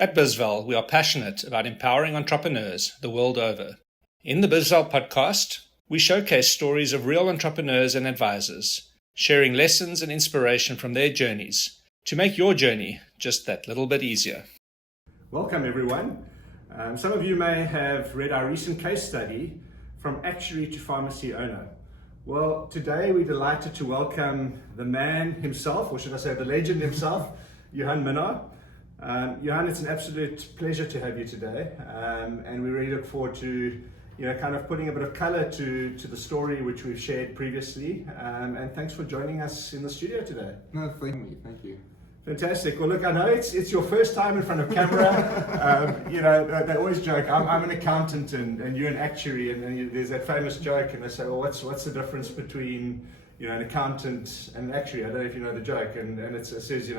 At bizval, we are passionate about empowering entrepreneurs the world over. In the bizval podcast, we showcase stories of real entrepreneurs and advisors, sharing lessons and inspiration from their journeys to make your journey just that little bit easier. Welcome everyone. Some of you may have read our recent case study, From Actuary to Pharmacy Owner. Well, today we're delighted to welcome the man himself, or should I say the legend himself, Johan Minnaar. Johan, it's an absolute pleasure to have you today, and we really look forward to kind of putting a bit of color to the story which we've shared previously, and thanks for joining us in the studio today. No, thank you. Fantastic. Well, look, I know it's your first time in front of camera. They always joke, I'm an accountant and you're an actuary, and then there's that famous joke, and they say, well, what's the difference between an accountant and an actuary? I don't know if you know the joke, and it says,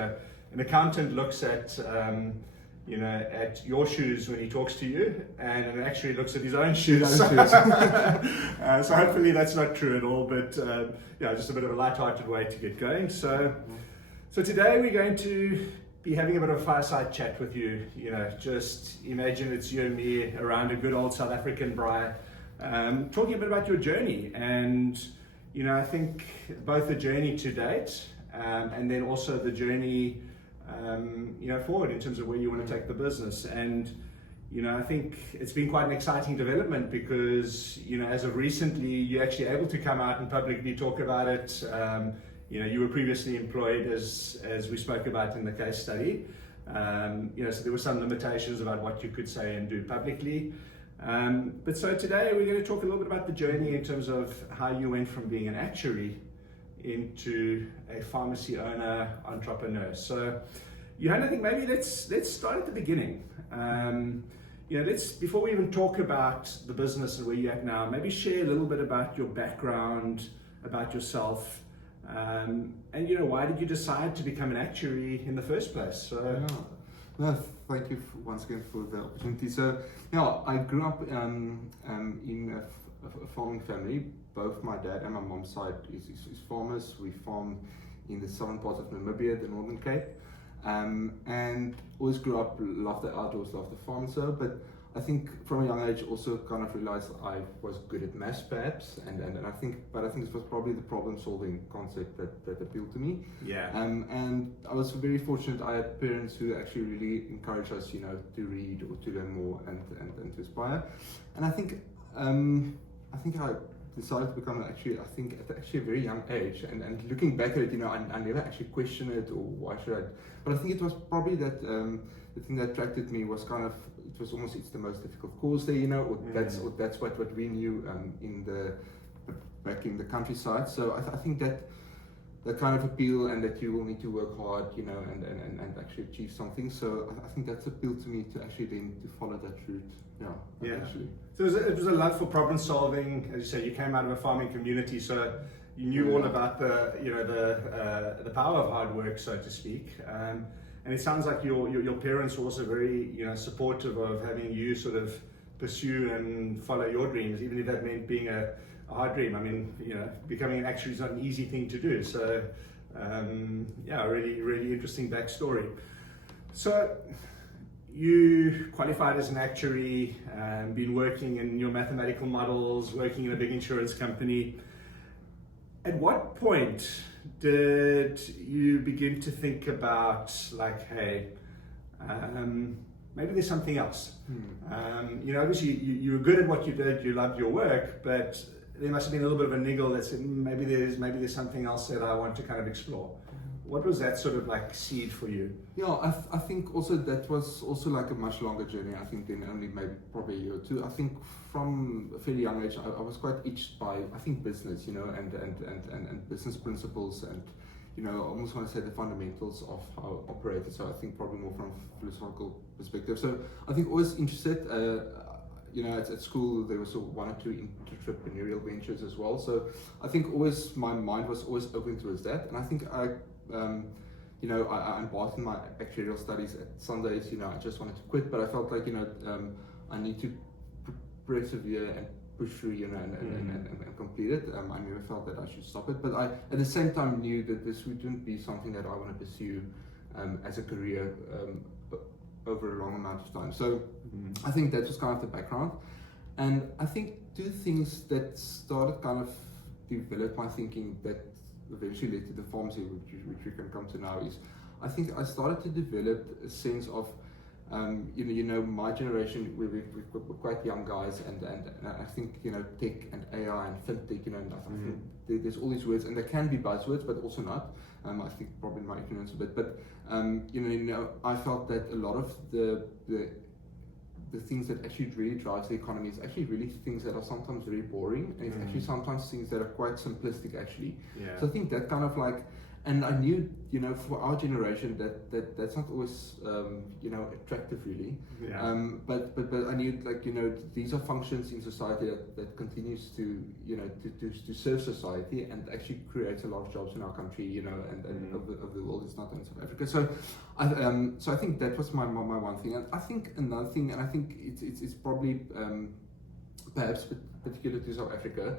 an accountant looks at at your shoes when he talks to you, and an actuary looks at his own shoes. So hopefully that's not true at all, but just a bit of a light-hearted way to get going. So today we're going to be having a bit of a fireside chat with you. Just imagine it's you and me around a good old South African braai, talking a bit about your journey, and I think both the journey to date, and then also the journey forward in terms of where you want to take the business. And I think it's been quite an exciting development because as of recently you're actually able to come out and publicly talk about it. You were previously employed as we spoke about in the case study. So there were some limitations about what you could say and do publicly. But so today we're going to talk a little bit about the journey in terms of how you went from being an actuary into a pharmacy owner entrepreneur. So, Johan, I think maybe let's start at the beginning. Before we even talk about the business and where you're at now, maybe share a little bit about your background, about yourself, and why did you decide to become an actuary in the first place? So, no, thank you once again for the opportunity. So, I grew up in a farming family. Both my dad and my mom's side is farmers. We farm in the southern part of Namibia, the Northern Cape, and always grew up, loved the outdoors, loved the farm. So, but I think from a young age also kind of realized I was good at maths perhaps, and I think it was probably the problem-solving concept that appealed to me. Yeah. And I was very fortunate. I had parents who actually really encouraged us, to read or to learn more and to aspire. And I think I decided to become an actuary, I think at actually a very young age, and looking back at it, I never actually questioned it or why should I, but I think it was probably that the thing that attracted me was kind of, it's the most difficult course there, or that's what we knew back in the countryside. So I think that kind of appeal, and that you will need to work hard, and actually achieve something. So I think that's appealed to me to actually then to follow that route. Yeah. Actually. So it was a love for problem solving. As you say, you came out of a farming community, so you knew all about the power of hard work, so to speak. And it sounds like your parents were also very supportive of having you sort of pursue and follow your dreams, even if that meant being a hard dream. I mean, becoming an actuary is not an easy thing to do. So really, really interesting backstory. So you qualified as an actuary, been working in your mathematical models, working in a big insurance company. At what point did you begin to think about, like, hey, maybe there's something else? Obviously you were good at what you did, you loved your work, but there must have been a little bit of a niggle that said, maybe there's something else that I want to kind of explore. What was that sort of like seed for you? Yeah, I think also that was also like a much longer journey, I think, than only maybe probably a year or two. I think from a fairly young age, I was quite itched by, I think, business, and business principles, and, I almost want to say the fundamentals of how it operated. So I think probably more from a philosophical perspective. So I think always interested, at school there was one or two entrepreneurial ventures as well. So I think always my mind was always open towards that. And I think I embarked in my actuarial studies at Sundays. I just wanted to quit, but I felt like I need to persevere and push through, and complete it. I never felt that I should stop it, but I at the same time knew that this wouldn't be something that I want to pursue as a career over a long amount of time. So I think that was kind of the background. And I think two things that started kind of develop my thinking that eventually led to the pharmacy, which we can come to now, is I think I started to develop a sense of, my generation, we're quite young guys, and I think, tech and AI and fintech, and I think there's all these words, and they can be buzzwords, but also not. I think probably my ignorance a bit, but I felt that a lot of the things that actually really drives the economy is actually really things that are sometimes very boring, and it's actually sometimes things that are quite simplistic actually. So I think that kind of like, and I knew, for our generation that's not always, attractive really. But I knew, like, these are functions in society that continues to, to serve society and actually creates a lot of jobs in our country, and of the world. It's not in South Africa. So I think that was my one thing. And I think another thing, and I think it's probably perhaps particular to South Africa,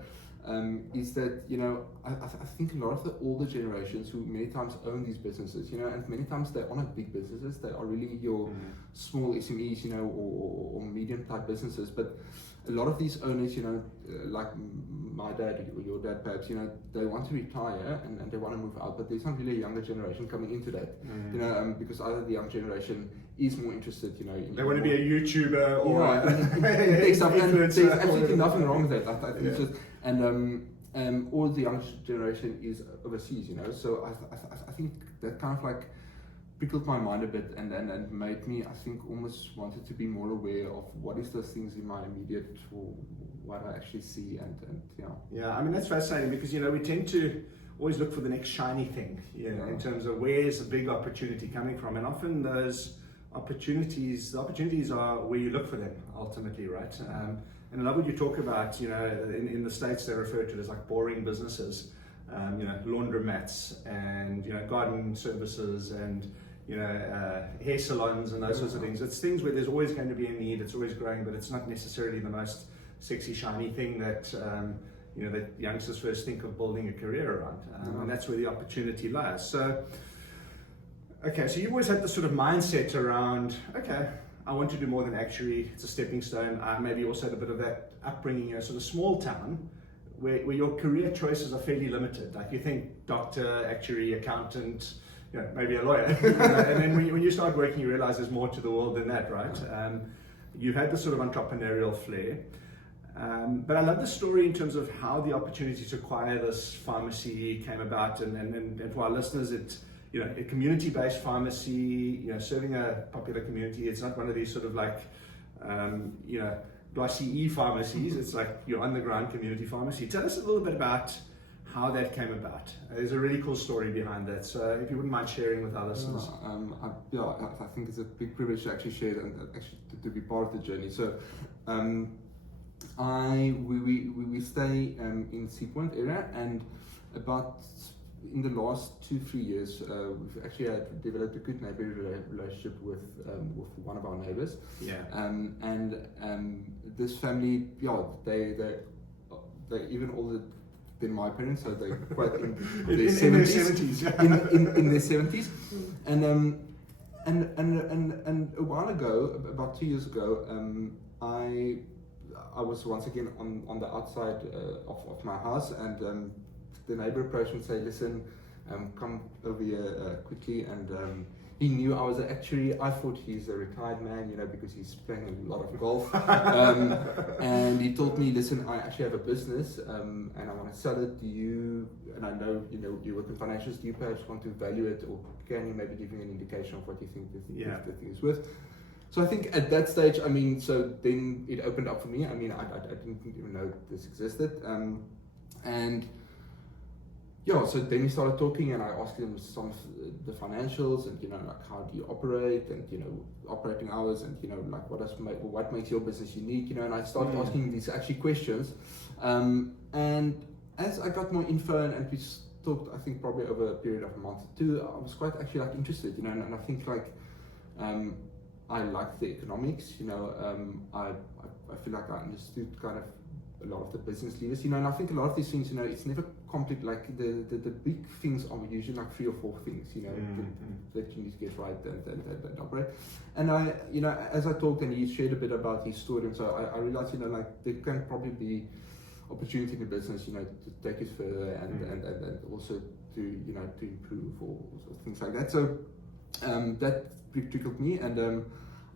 is that, I think a lot of the older generations who many times own these businesses, and many times they are not big businesses, they are really your small SMEs, or medium type businesses, but a lot of these owners, like my dad or your dad perhaps, they want to retire and they want to move out, but there's not really a younger generation coming into that, because either the young generation is more interested, they want to be a YouTuber or in stuff, and there's absolutely nothing wrong with that. I think it's just, and all the young generation is overseas, so I think that kind of like prickled my mind a bit and made me, I think, almost wanted to be more aware of what is those things in my immediate, or what I actually see, and Yeah, I mean, that's fascinating because, we tend to always look for the next shiny thing, in terms of where's the big opportunity coming from, and often those opportunities are where you look for them ultimately, right? And I love what you talk about, in the States they refer to it as like boring businesses, laundromats and, garden services and, hair salons and those sorts of things. It's things where there's always going to be a need, it's always growing, but it's not necessarily the most sexy, shiny thing that, that youngsters first think of building a career around. And that's where the opportunity lies. So, okay, so you've always had this sort of mindset around, okay, I want to do more than actuary, it's a stepping stone. I maybe also had a bit of that upbringing in a sort of small town where your career choices are fairly limited. Like you think doctor, actuary, accountant, maybe a lawyer. And then when you start working, you realize there's more to the world than that, right? You've had this sort of entrepreneurial flair. But I love the story in terms of how the opportunity to acquire this pharmacy came about. And for our listeners, it's a community-based pharmacy, serving a popular community. It's not one of these sort of like, glossy pharmacies. It's like your underground community pharmacy. Tell us a little bit about how that came about. There's a really cool story behind that. So if you wouldn't mind sharing with our listeners. I think it's a big privilege to actually share and actually to be part of the journey. So we stay in Sea Point area, and about in the last 2-3 years, we've actually developed a good neighborly relationship with one of our neighbors. And this family, they even older than my parents, so they're quite in their 70s. In their 70s, and a while ago, about 2 years ago, I was once again on the outside of my house, and the neighbor approached me and said, listen, come over here quickly. And he knew I was an actuary. I thought he's a retired man, because he's playing a lot of golf. And he told me, listen, I actually have a business, and I want to sell it. Do you, and I know, you work in financials, do you perhaps want to value it, or can you maybe give me an indication of what you think the thing is worth? So I think at that stage, so then it opened up for me. I didn't even know this existed. So then we started talking, and I asked him some of the financials, and like how do you operate, and operating hours, and like what makes your business unique, and I started asking these actually questions, and as I got more info, and we talked, I think probably over a period of a month or two, I was quite actually like interested, and I think like I liked the economics, I feel like I understood kind of a lot of the business leaders, and I think a lot of these things, it's never complete. Like the big things are usually like 3 or 4 things, that you need to get right and operate. And I, as I talked and he shared a bit about his story, and so I realized, like there can probably be opportunity in the business, to take it further and also to improve or things like that. So that trickled me, and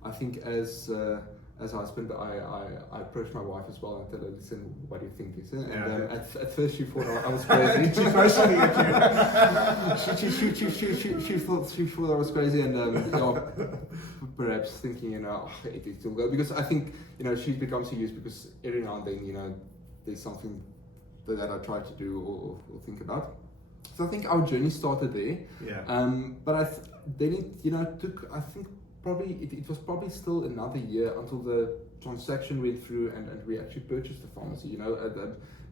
I think as a husband, I approached my wife as well and told her, listen, what do you think? And at first she thought I was crazy. She's motioning at you. she thought I was crazy, and perhaps thinking, it will go, because I think she's become so used, because every now and then there's something that I try to do or think about. So I think our journey started there. Yeah. But then it took, I think, probably it was probably still another year until the transaction went through and we actually purchased the pharmacy,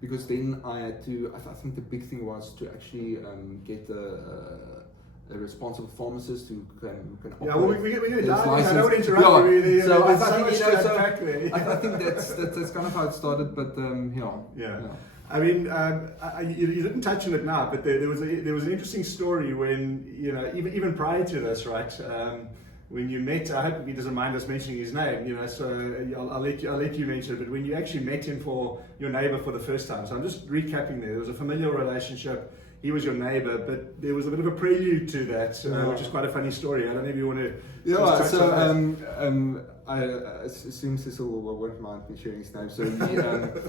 because then I had to, I think the big thing was to actually get a responsible pharmacist who can operate. Yeah, well, we're going to dive in. I don't want to interrupt you really. So I think I think that's kind of how it started, but yeah. I mean, you didn't touch on it now, but there was an interesting story when, even prior to this, right? When you met, I hope he doesn't mind us mentioning his name, so I'll let you mention it, but when you actually met him for your neighbor for the first time. So I'm just recapping there. There was a familial relationship. He was your neighbor, but there was a bit of a prelude to that, which is quite a funny story. I don't know if you want to. Yeah, so I assume Cecil won't mind me sharing his name. So,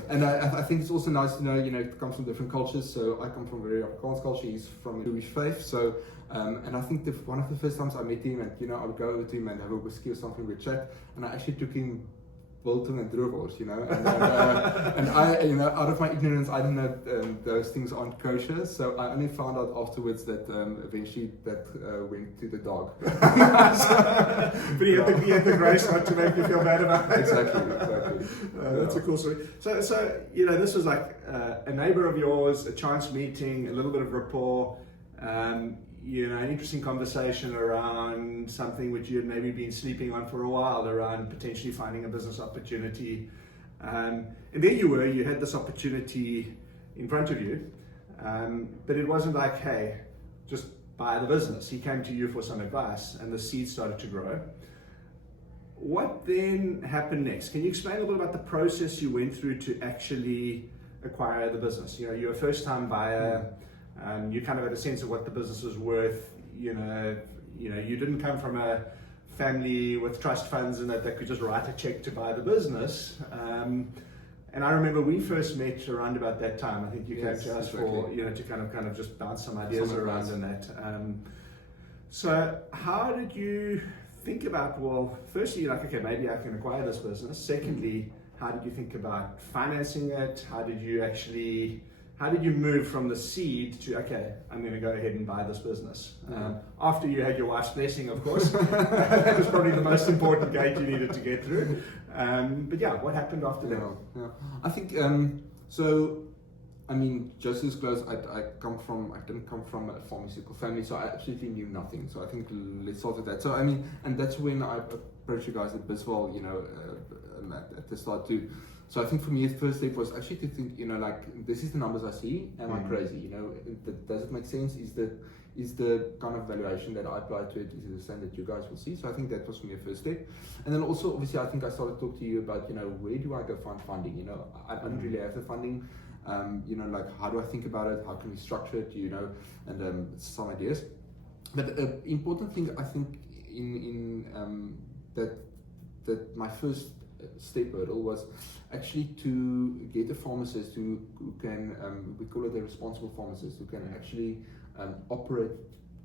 and I think it's also nice to know, it comes from different cultures. So I come from a very Afrikaans culture. He's from a Jewish faith. So, and I think one of the first times I met him, and I would go over to him and have a whiskey or something, we'd chat, and I actually took him biltong and droewors, and I, out of my ignorance, I didn't know those things aren't kosher, so I only found out afterwards that eventually that went to the dog. But he had the grace not to make you feel bad about it. Exactly. That's a cool story. So this was like a neighbor of yours, a chance meeting, a little bit of rapport, an interesting conversation around something which you had maybe been sleeping on for a while, around potentially finding a business opportunity. And there you were, you had this opportunity in front of you, but it wasn't like, hey, just buy the business. He came to you for some advice and the seed started to grow. What then happened next? Can you explain a little bit about the process you went through to actually acquire the business? You're a first-time buyer. You kind of had a sense of what the business was worth. You didn't come from a family with trust funds and that could just write a check to buy the business. And I remember we first met around about that time. I think you came to us for to kind of just bounce some ideas around and that. So how did you think about? Well, firstly, you're like, okay, maybe I can acquire this business. Secondly, how did you think about financing it? How did you move from the seed to, okay, I'm going to go ahead and buy this business? After you had your wife's blessing, of course. That was probably the most important gate you needed to get through. But yeah, what happened after that? Yeah. I think, just to disclose, I didn't come from a pharmaceutical family, so I absolutely knew nothing. So I think let's start with that. So, and that's when I approached you guys at bizval, at the start too. So I think for me, the first step was actually to think, this is the numbers I see. Am I crazy? Does it make sense? Is the kind of valuation that I apply to it, is it the same that you guys will see? So I think that was for me a first step. And then also, obviously, I think I started to talk to you about, where do I go find funding? I don't really have the funding. How do I think about it? How can we structure it? And some ideas. But important thing, I think, in that my first step hurdle was actually to get a pharmacist who can, we call it a responsible pharmacist, who can actually operate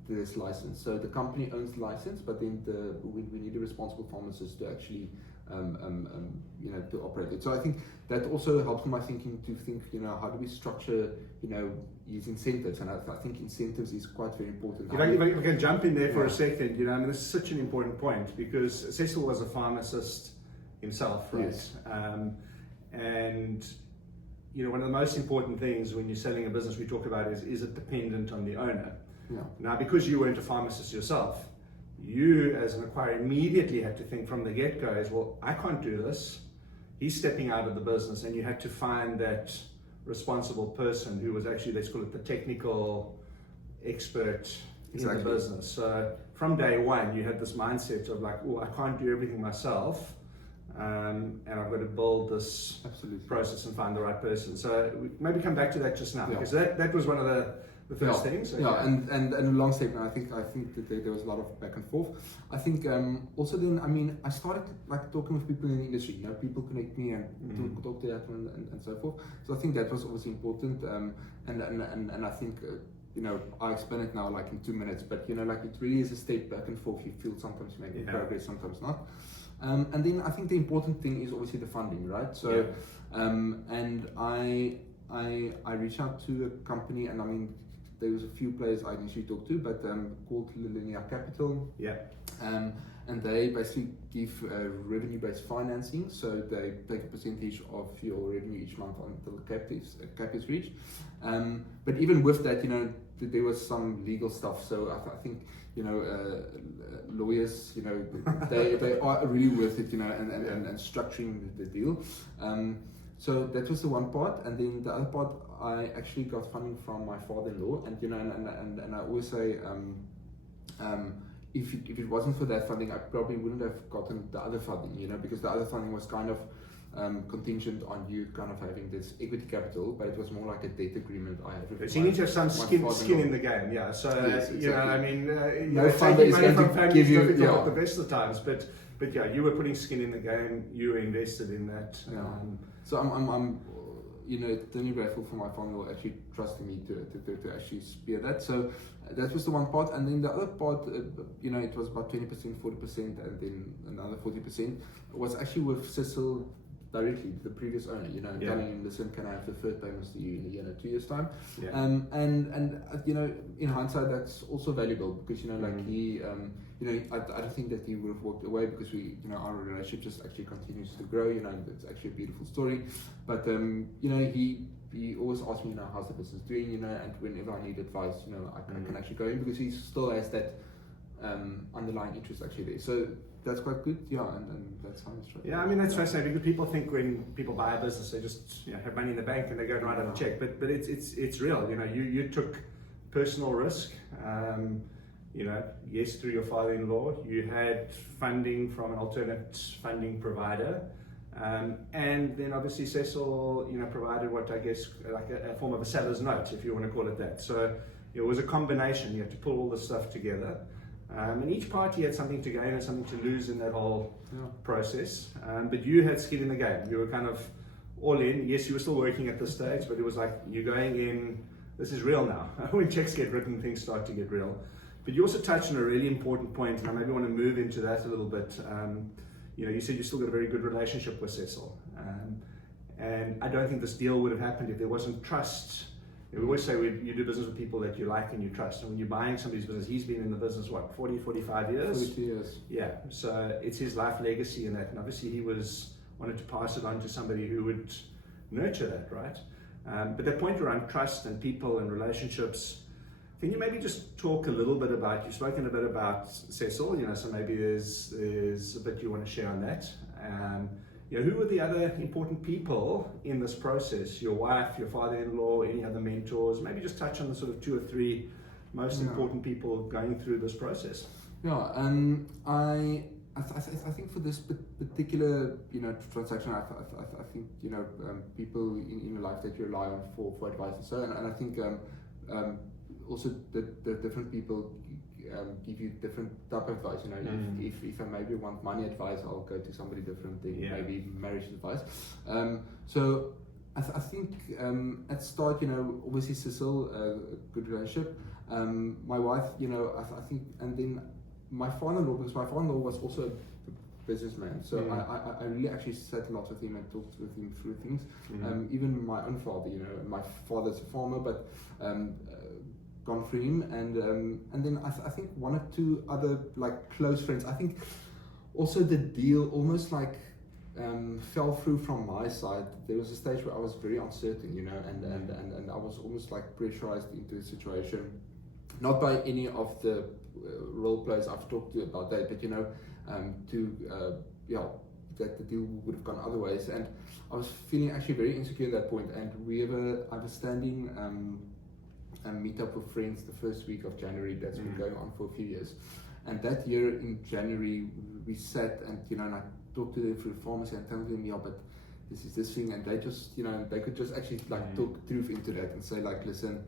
this license. So the company owns the license, but then we need a responsible pharmacist to actually to operate it. So I think that also helps my thinking to think, how do we structure, use incentives? And I think incentives is quite very important. If I can jump in there for a second, this is such an important point, because Cecil was a pharmacist himself, right? Yes. And one of the most important things when you're selling a business we talk about is it dependent on the owner? Yeah. Now, because you weren't a pharmacist yourself, you as an acquirer immediately had to think from the get-go is, well, I can't do this. he's stepping out of the business, and you had to find that responsible person who was actually, let's call it the technical expert in the business. So from day one, you had this mindset of like, oh, I can't do everything myself, and I've got to build this process and find the right person. So maybe come back to that just now, because that was one of the first things. Okay. Yeah, and a long statement. I think that there was a lot of back and forth. I think also then, I mean, I started like talking with people in the industry. You know, people connect me and talk to that and so forth. So I think that was obviously important. And I think. You know, I explain it now like in 2 minutes, but you know, like it really is a step back and forth. You feel sometimes you make progress, sometimes not. And then I think the important thing is obviously the funding, right? So, and I reached out to a company, and I mean, there was a few players I initially talked to, but called Linear Capital. Yeah. And they basically give revenue-based financing, so they take a percentage of your revenue each month until the cap is reached. But even with that, you know, there was some legal stuff. So I think, you know, lawyers, you know, they are really worth it, you know, and structuring the deal. So that was the one part, and then the other part, I actually got funding from my father-in-law, and you know, and I always say, if it wasn't for that funding, I probably wouldn't have gotten the other funding, you know, because the other funding was kind of contingent on you kind of having this equity capital, but it was more like a debt agreement I had with so you need to have some skin in the game, yeah. So yes, exactly. You know, I mean, no funder is going to give you difficult at the best of times, but yeah, you were putting skin in the game. You were invested in that. So I'm you know, eternally grateful for my father-in-law actually trusting me to actually spear that. So that was the one part, and then the other part, you know, it was about 20%, 40%, and then another 40% was actually with Cecil directly, the previous owner, you know, telling him, listen, can I have the first payments to you in a year, 2 years time? Yeah. And you know, in hindsight, that's also valuable because, you know, like he, you know, I don't think that he would have walked away because we, you know, our relationship just actually continues to grow, you know, it's actually a beautiful story. But, you know, he always asks me, you know, how's the business doing, you know, and whenever I need advice, you know, I can actually go in because he still has that underlying interest actually there. So that's quite good, yeah, and that's how it's. Yeah, I mean that's fascinating because people think when people buy a business they just, you know, have money in the bank and they go and write out a check, but it's real. You know, you took personal risk. You know, yes, through your father-in-law, you had funding from an alternate funding provider, and then obviously Cecil, you know, provided what I guess like a form of a seller's note, if you want to call it that. So it was a combination. You had to pull all this stuff together. And each party had something to gain and something to lose in that whole process. But you had skin in the game. You were kind of all in. Yes, you were still working at this stage, but it was like you're going in, this is real now. When checks get written, things start to get real. But you also touched on a really important point, and I maybe want to move into that a little bit. You know, you said you still got a very good relationship with Cecil. And I don't think this deal would have happened if there wasn't trust. We always say you do business with people that you like and you trust. And when you're buying somebody's business, he's been in the business, what, 40, 45 years? 40 years. Yeah, so it's his life legacy in that. And obviously he wanted to pass it on to somebody who would nurture that, right? But that point around trust and people and relationships, can you maybe just talk a little bit about, you've spoken a bit about Cecil, you know, so maybe there's a bit you want to share on that. You know, who were the other important people in this process? Your wife, your father-in-law, any other mentors? Maybe just touch on the sort of 2 or 3 most important people going through this process. Yeah, I think for this particular, you know, transaction, I think, you know, people in your life that you rely on for advice and so on. And I think also the different people give you different type of advice. You know, if I maybe want money advice, I'll go to somebody different than maybe marriage advice. So I think at start, you know, obviously Cecil, a good relationship. My wife, you know, I think, and then my father-in-law, because my father-in-law was also a businessman, so I really actually sat a lot with him and talked with him through things. Even my own father, you know, my father's a farmer, but gone through him, and then I think 1 or 2 other like close friends. I think also the deal almost like fell through from my side. There was a stage where I was very uncertain, you know, and I was almost like pressurized into a situation, not by any of the role players I've talked to about that, but you know, that the deal would have gone otherwise. And I was feeling actually very insecure at that point. And we have a standing meet up with friends the first week of January that's been going on for a few years. And that year in January, we sat and, and I talked to them through the pharmacy and telling them, but this is this thing. And they just, they could just actually talk truth into that and say listen,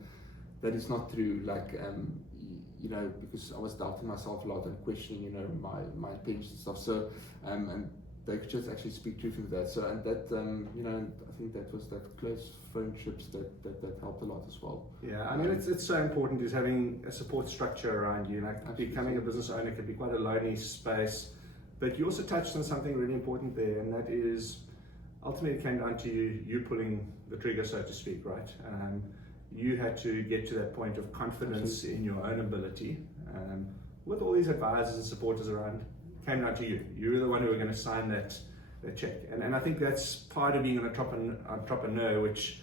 that is not true. Because I was doubting myself a lot and questioning, my intentions and stuff. So, and they could just actually speak truth into that. So, and that, I think that was that close friendships that helped a lot as well. Yeah, I mean, it's so important is having a support structure around you. Becoming a business owner can be quite a lonely space. But you also touched on something really important there, and that is ultimately it came down to you pulling the trigger, so to speak, right? You had to get to that point of confidence in your own ability. With all these advisors and supporters around, it came down to you. You were the one who were going to sign that check. And I think that's part of being an entrepreneur, which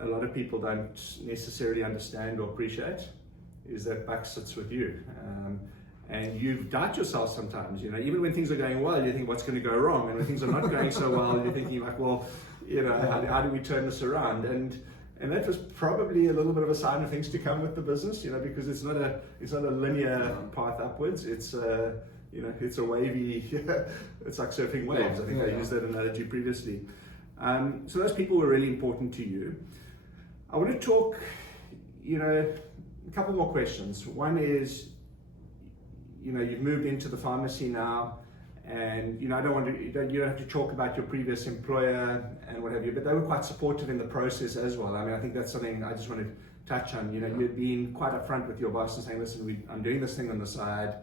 a lot of people don't necessarily understand or appreciate, is that buck sits with you. And you doubt yourself sometimes, even when things are going well, you think, what's going to go wrong? And when things are not going so well, you're thinking how do we turn this around? And that was probably a little bit of a sign of things to come with the business, because it's not a linear path upwards. It's it's a wavy, it's like surfing waves. I think I used that analogy previously. So those people were really important to you. I want to talk, a couple more questions. One is, you've moved into the pharmacy now, and you don't have to talk about your previous employer and what have you, but they were quite supportive in the process as well. I mean, I think that's something I just want to touch on. You'd been quite upfront with your boss and saying, listen, I'm doing this thing on the side,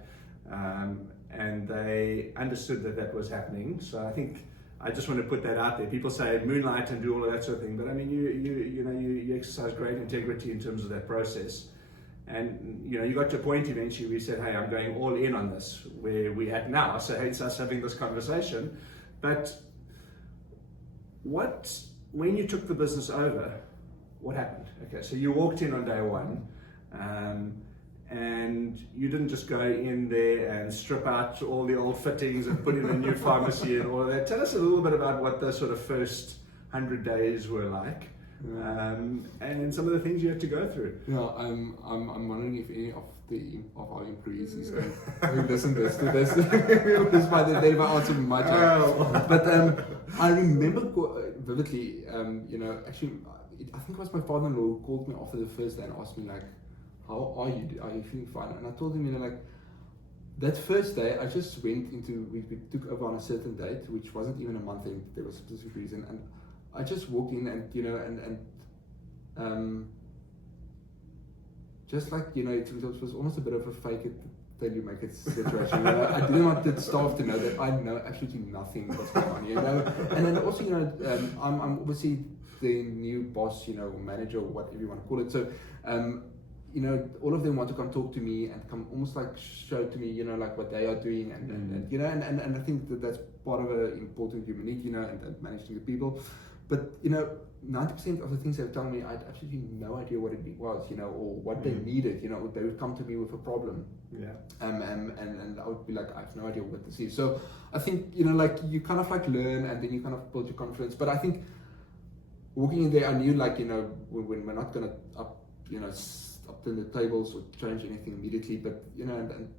and they understood that was happening. So I think I just want to put that out there. People say moonlight and do all of that sort of thing, but I mean, you exercise great integrity in terms of that process. And you got to a point eventually where you said, hey, I'm going all in on this, where we're at now. So hence us having this conversation. But when you took the business over, what happened? Okay, so you walked in on day one, and you didn't just go in there and strip out all the old fittings and put in a new pharmacy and all of that. Tell us a little bit about what the sort of first 100 days were like. And some of the things you had to go through. I'm wondering if any of our employees is going to listen to this. This by the day about answering my job. But I remember vividly. Actually, I think it was my father-in-law who called me after the first day and asked me how are you? Are you feeling fine? And I told him, that first day I just went into. We took over on a certain date, which wasn't even a month in. There was a specific reason and. I just walked in and just it was almost a bit of a fake it till you make it situation. I didn't want the staff to know that I know absolutely nothing what's going on. And then also I'm obviously the new boss, or manager or whatever you want to call it. So all of them want to come talk to me and come almost show to me, what they are doing and I think that's part of an important human need, and managing the people. But 90% of the things they were telling me, I had absolutely no idea what it was, or what they needed. They would come to me with a problem, and I would be like, I have no idea what this is. So I think you kind of learn, and then you kind of build your confidence. But I think walking in there, I knew when we're not gonna upturn the tables or change anything immediately, but and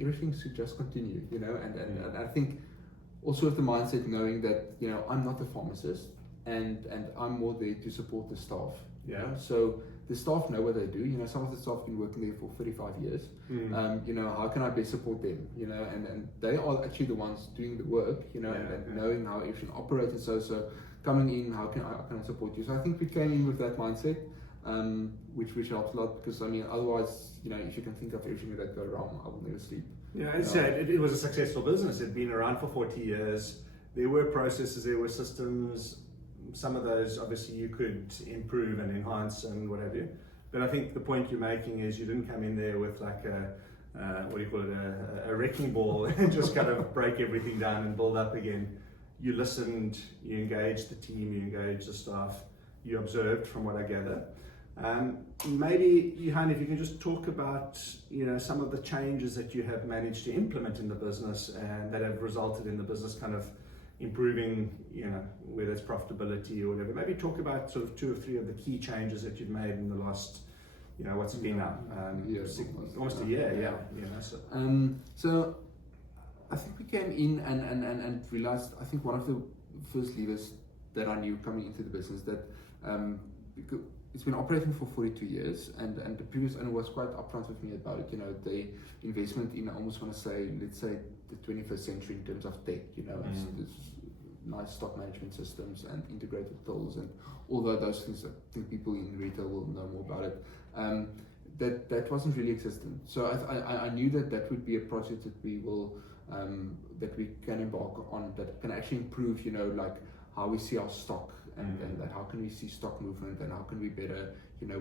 everything should just continue, and I think also with the mindset knowing that I'm not a pharmacist. And I'm more there to support the staff. So the staff know what they do. Some of the staff have been working there for 35 years. How can I best support them? And they are actually the ones doing the work. And knowing how everything operates. And so coming in, how can I support you? So I think we came in with that mindset, which helps a lot because otherwise, if you can think of everything that go wrong, I will never sleep. Yeah, it was a successful business. It'd been around for 40 years. There were processes, there were systems. Some of those obviously you could improve and enhance and what have you. But I think the point you're making is you didn't come in there with a wrecking ball and just kind of break everything down and build up again. You listened, you engaged the team, you engaged the staff, you observed from what I gather. Maybe, Johan, if you can just talk about some of the changes that you have managed to implement in the business and that have resulted in the business kind of improving, whether it's profitability or whatever. Maybe talk about sort of 2 or 3 of the key changes that you've made in the last, what's it been now? Almost a year, So I think we came in and realized, I think one of the first levers that I knew coming into the business that because it's been operating for 42 years, and the previous owner was quite upfront with me about it. The investment in, I almost want to say, let's say the 21st century in terms of tech, it's nice stock management systems and integrated tools, and although those things, I think people in retail will know more about it, that wasn't really existent. So I knew that would be a project that we will that we can embark on, that can actually improve, like how we see our stock, and how can we see stock movement, and how can we better,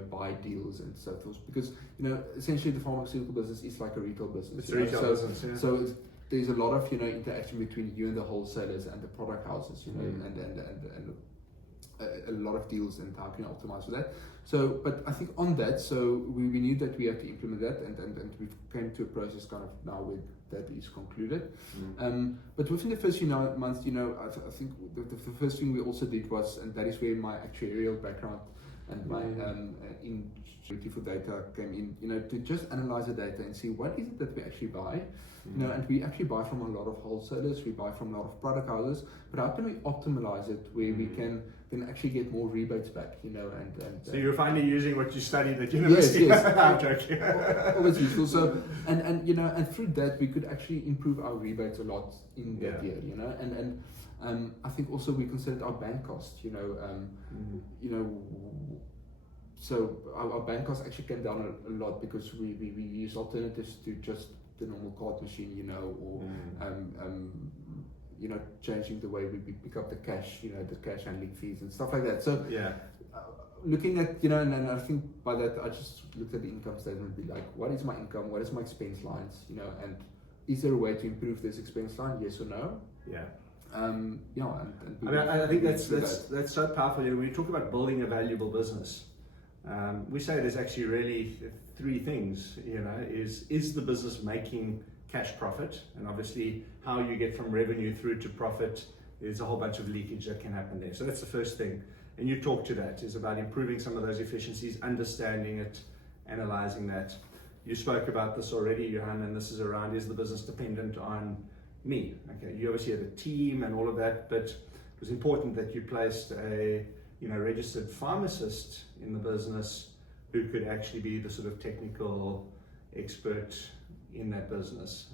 buy deals and so forth. Because, essentially the pharmaceutical business is like a retail business. It's a retail business, yeah. So there's a lot of, interaction between you and the wholesalers and the product houses, and a lot of deals, and how can you optimize for that. So, but I think on that, so we knew that we had to implement that, and we came to a process kind of now where that is concluded. But within the first few months, I think the first thing we also did was, and that is where my actuarial background and my in for data came in, to just analyze the data and see what is it that we actually buy, and we actually buy from a lot of wholesalers, we buy from a lot of product houses, but how can we optimize it where we can then actually get more rebates back, and so you're finally using what you studied at university. Yes. I'm joking. Always useful. So and through that we could actually improve our rebates a lot in that year, and I think also we considered our bank cost, so our bank costs actually came down a lot because we use alternatives to just the normal card machine, or changing the way we pick up the cash, the cash handling fees and stuff like that. So looking at, and I think by that I just looked at the income statement and be like, what is my income? What is my expense lines? And is there a way to improve this expense line? Yes or no? I think that's so powerful. When you talk about building a valuable business, we say there's actually really 3 things. Is the business making cash profit? And obviously, how you get from revenue through to profit, there's a whole bunch of leakage that can happen there. So that's the first thing. And you talk to that, is about improving some of those efficiencies, understanding it, analyzing that. You spoke about this already, Johan, and this is around, is the business dependent on me? Okay, you obviously have a team and all of that, but it was important that you placed a registered pharmacist in the business who could actually be the sort of technical expert in that business.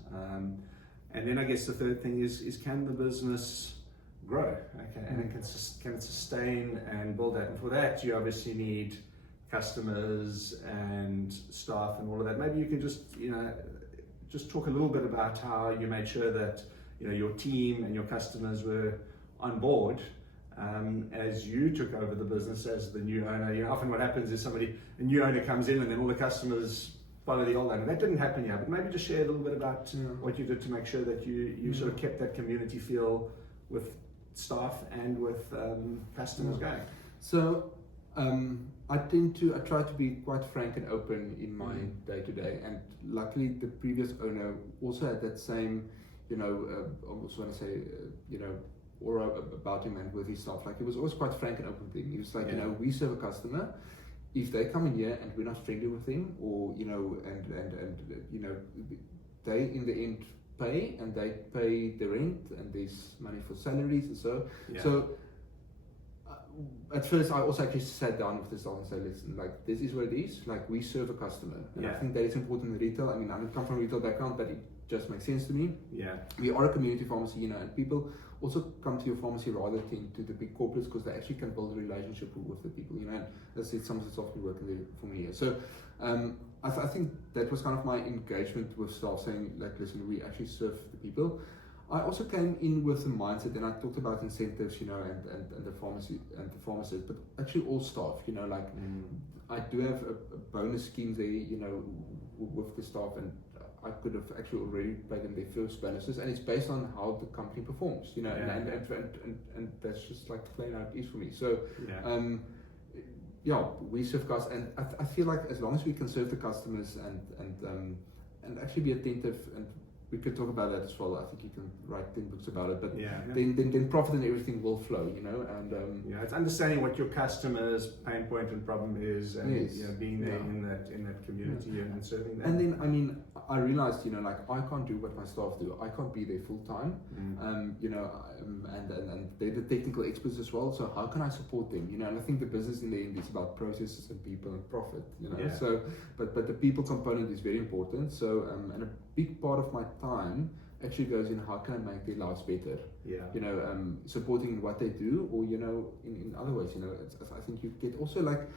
And then I guess the third thing is can the business grow? Okay, and can it sustain and build that? And for that, you obviously need customers and staff and all of that. Maybe you can just talk a little bit about how you made sure that your team and your customers were on board as you took over the business as the new owner. Often what happens is a new owner comes in and then all the customers follow the old owner. That didn't happen here, but maybe just share a little bit about what you did to make sure that you sort of kept that community feel with staff and with customers going. So I try to be quite frank and open in my day-to-day, and luckily the previous owner also had that same, I also want to say, aura about him and with his staff. Like, he was always quite frank and open with him. He was like, we serve a customer. If they come in here and we're not friendly with them, or they in the end pay, and they pay the rent, and there's money for salaries and so. So at first I also actually sat down with the staff and said, listen, like, this is what it is. Like, we serve a customer, and I think that is important in retail. I mean, I don't come from a retail background, but it just makes sense to me. We are a community pharmacy, and people also come to your pharmacy rather than to the big corporates, because they actually can build a relationship with the people, and that's it. Some of the staff been working there for me here. So I think that was kind of my engagement with staff, saying, like, listen, we actually serve the people. I also came in with the mindset, and I talked about incentives, and the pharmacy and the pharmacist, but actually all staff, I do have a bonus scheme there, with the staff, and I could have actually already paid them their first bonuses, and it's based on how the company performs, and that's just like plain how it is for me. So, we serve customers, and I feel like as long as we can serve the customers and actually be attentive and we could talk about that as well. I think you can write 10 books about it, but Yeah. then profit and everything will flow, and Yeah, it's understanding what your customer's pain point and problem is, and Yes. being there Yeah. in that community and serving them. And then, I mean, I realized, like, I can't do what my staff do. I can't be there full time. And they're the technical experts as well. So how can I support them? And I think the business in the end is about processes and people and profit. Yeah. So, but the people component is very important. So, and a big part of my time actually goes in how can I make their lives better. Yeah. Supporting what they do, or in other ways. I think you get also like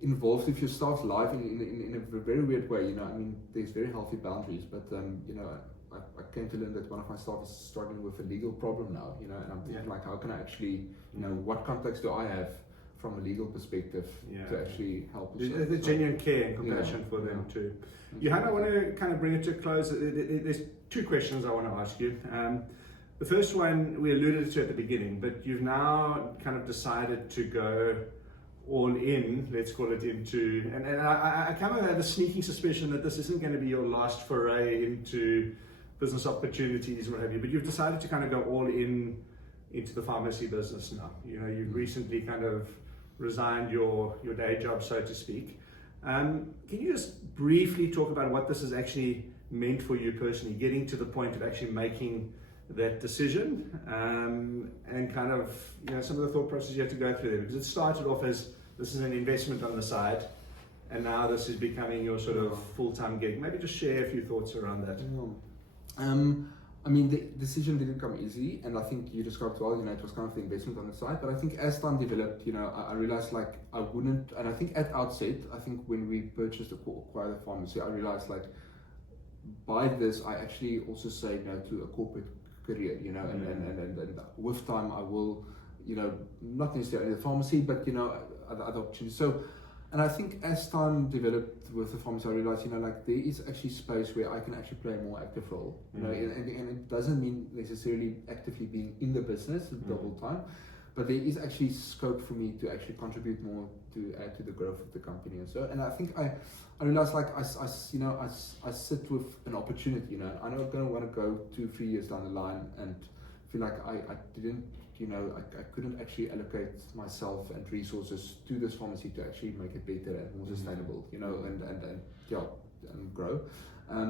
involved with your staff's life in a very weird way. I mean, there's very healthy boundaries, but I came to learn that one of my staff is struggling with a legal problem now. And I'm thinking like, how can I actually, what context do I have from a legal perspective to actually help? The genuine care and compassion for them too. Johan, I want to kind of bring it to a close. There's two questions I want to ask you. The first one we alluded to at the beginning, but you've now kind of decided to go all in, let's call it, into, and I kind of have a sneaking suspicion that this isn't going to be your last foray into business opportunities and what have you, but you've decided to kind of go all in into the pharmacy business now. You've recently kind of resigned your day job, so to speak. Can you just briefly talk about what this has actually meant for you personally, getting to the point of actually making that decision, and kind of some of the thought process you have to go through there? Because it started off as this is an investment on the side, and now this is becoming your sort of full-time gig. Maybe just share a few thoughts around that. I mean, the decision didn't come easy, and I think you described well, it was kind of the investment on the side, but I think as time developed, I realized like I wouldn't, and I think at outset, I think when we purchased acquired the pharmacy, I realized like by this, I actually also say no to a corporate career, and with time I will, not necessarily the pharmacy, but other opportunities. So, and I think as time developed with the pharmacy, I realized, like there is actually space where I can actually play a more active role, and it doesn't mean necessarily actively being in the business the whole time, but there is actually scope for me to actually contribute more to add to the growth of the company. And so, and I think I realized like I sit with an opportunity, I'm not going to want to go 2-3 years down the line and feel like I didn't, I couldn't actually allocate myself and resources to this pharmacy to actually make it better and more sustainable, and grow. I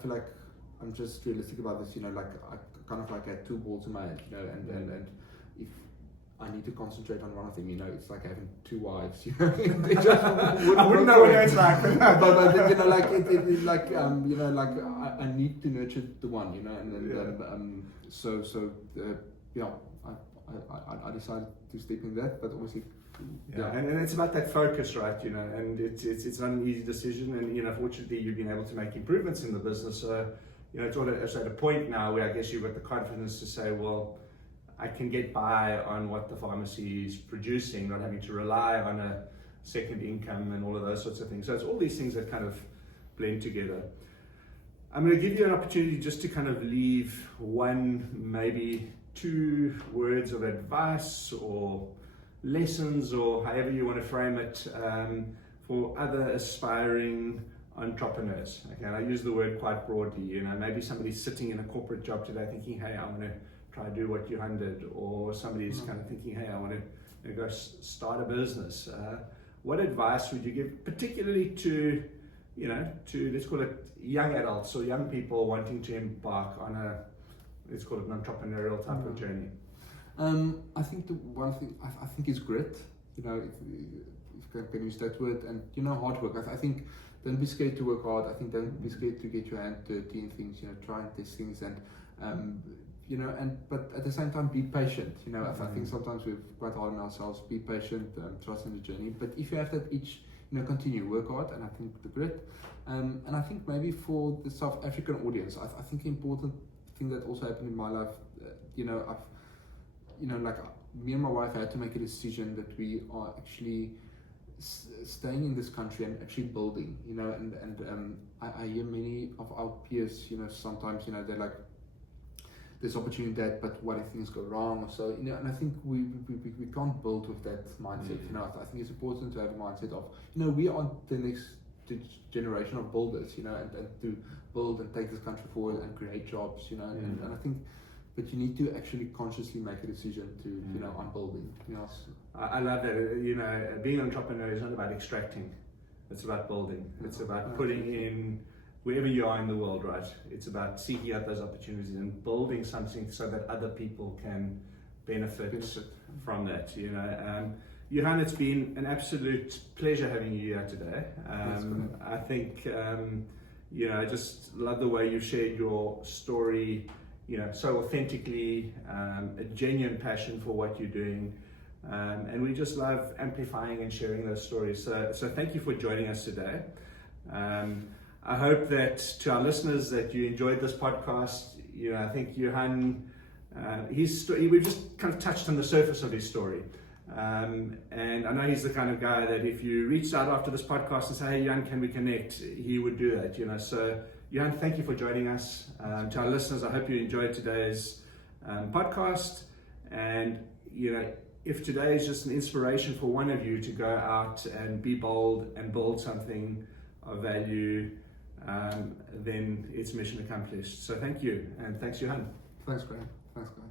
feel like I'm just realistic about this, like I kind of like had two balls in my head, and if I need to concentrate on one of them, it's like having two wives, I wouldn't know what it's like. I need to nurture the one, I decided to step in that, but obviously, and it's about that focus, right? And it's not an easy decision, and fortunately you've been able to make improvements in the business. It's at a point now where I guess you've got the confidence to say, well, I can get by on what the pharmacy is producing, not having to rely on a second income and all of those sorts of things. So it's all these things that kind of blend together. I'm going to give you an opportunity just to kind of leave one, maybe 2 words of advice or lessons, or however you want to frame it, for other aspiring entrepreneurs. Okay, and I use the word quite broadly. Maybe somebody's sitting in a corporate job today thinking, hey, I want to try to do what Johan did, or somebody's kind of thinking, hey, I want to go start a business. What advice would you give, particularly to let's call it young adults or young people wanting to embark on a, let's call it an entrepreneurial type of journey? I think the one thing I think is grit. If you can use that word, and hard work. I think don't be scared to work hard. I think don't be scared to get your hand dirty in things. Try and test things, and but at the same time be patient. I think sometimes we're quite hard on ourselves. Be patient, trust in the journey. But if you have that itch, continue, work hard, and I think the grit. And I think maybe for the South African audience, I think the important thing that also happened in my life, like me and my wife had to make a decision that we are actually staying in this country and actually building, and I hear many of our peers, sometimes, they're like, there's opportunity in that, but what if things go wrong? So, and I think we can't build with that mindset. I think it's important to have a mindset of, we are the next generation of builders, you know, and to build and take this country forward and create jobs, you know, and I think, but you need to actually consciously make a decision to, you know, I'm building, you know. I love that, you know, being an entrepreneur is not about extracting, it's about building. It's about putting in wherever you are in the world, right? It's about seeking out those opportunities and building something so that other people can benefit from that, you know. Johan, it's been an absolute pleasure having you here today. I think, you know, I just love the way you shared your story, you know, so authentically, a genuine passion for what you're doing. And we just love amplifying and sharing those stories. So thank you for joining us today. I hope that to our listeners that you enjoyed this podcast. You know, I think Johan, his story, we've just kind of touched on the surface of his story. And I know he's the kind of guy that if you reached out after this podcast and say, hey, Johan, can we connect? He would do that, you know. So Johan, thank you for joining us. To our listeners, I hope you enjoyed today's podcast. And, you know, if today is just an inspiration for one of you to go out and be bold and build something of value, then it's mission accomplished. So thank you, and thanks, Johan. Thanks, Graham. Thanks, guys.